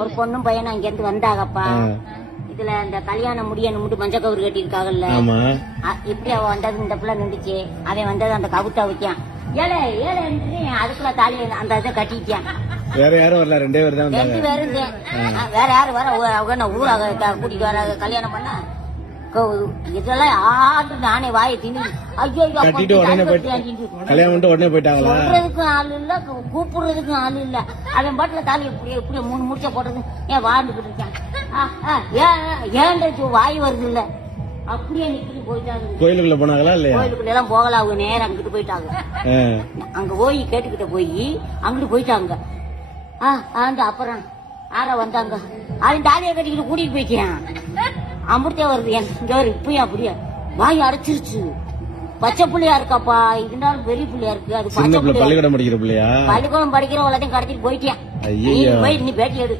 ஒரு பொண்ணும் பையனும் அங்க இருந்து வந்தாகப்பா. இதுல இந்த கல்யாணம் முடியணும் மஞ்சள் கவுரு கட்டிருக்காங்கல்ல, இப்படி அவ வந்தது இந்த பிள்ளை நின்றுச்சு. அவன் வந்தது அந்த கவுட்டா வைக்கான். ஏழை ஏழை அதுக்குள்ள தாலி அந்த இதை கட்டிட்டான். வேற யாரும் வரல, 2 பேர் தான். 2 பேரும் வேற யாரும் வர ஊராக கூட்டிட்டு வர கல்யாணம் பண்ண இதெல்லாம் ஆண்டு நானே வாயை திணி. ஐயோ கட்டிட்டு உடனே கல்யாணம் பண்ணிட்டு உடனே போயிட்டாங்களா? சொல்றதுக்கும் ஆள் இல்ல, கூப்பிடுறதுக்கும் ஆள் இல்ல. அவன் பாட்டுல தாலி இப்படி 3 முடிச்ச போடுறது ஏன் வாழ்ந்துகிட்டு இருக்கான். ஏன் வாய் வருது இல்ல, அப்படியே நிக்கிட்டு போயிட்டாங்க. கோயிலுக்குள்ள போனாங்களா இல்லையா? கோயிலுக்குள்ள எல்லாம் போகல, அவங்க நேரம் அங்கிட்டு போயிட்டாங்க. அங்க போய் கேட்டுக்கிட்ட போய் அங்கிட்டு போயிட்டாங்க. அப்புறம் ஆற வந்தாங்க, அவன் தாலியை கட்டிக்கிட்டு கூட்டிட்டு போய்க்கான். அமிர்தே வருது இங்க இப்பயும் அப்படியே வாய் அடைச்சிருச்சு. பச்சை புள்ளையா இருக்காப்பா, இருந்தாலும் பெரிய புள்ளையா இருக்கு. அது பள்ளிக்கூடம் படிக்கிற பிள்ளையா? பள்ளிக்கூடம் படிக்கிற எல்லாத்தையும் கடத்திட்டு போயிட்டேன். நீ பேட்டி எடு.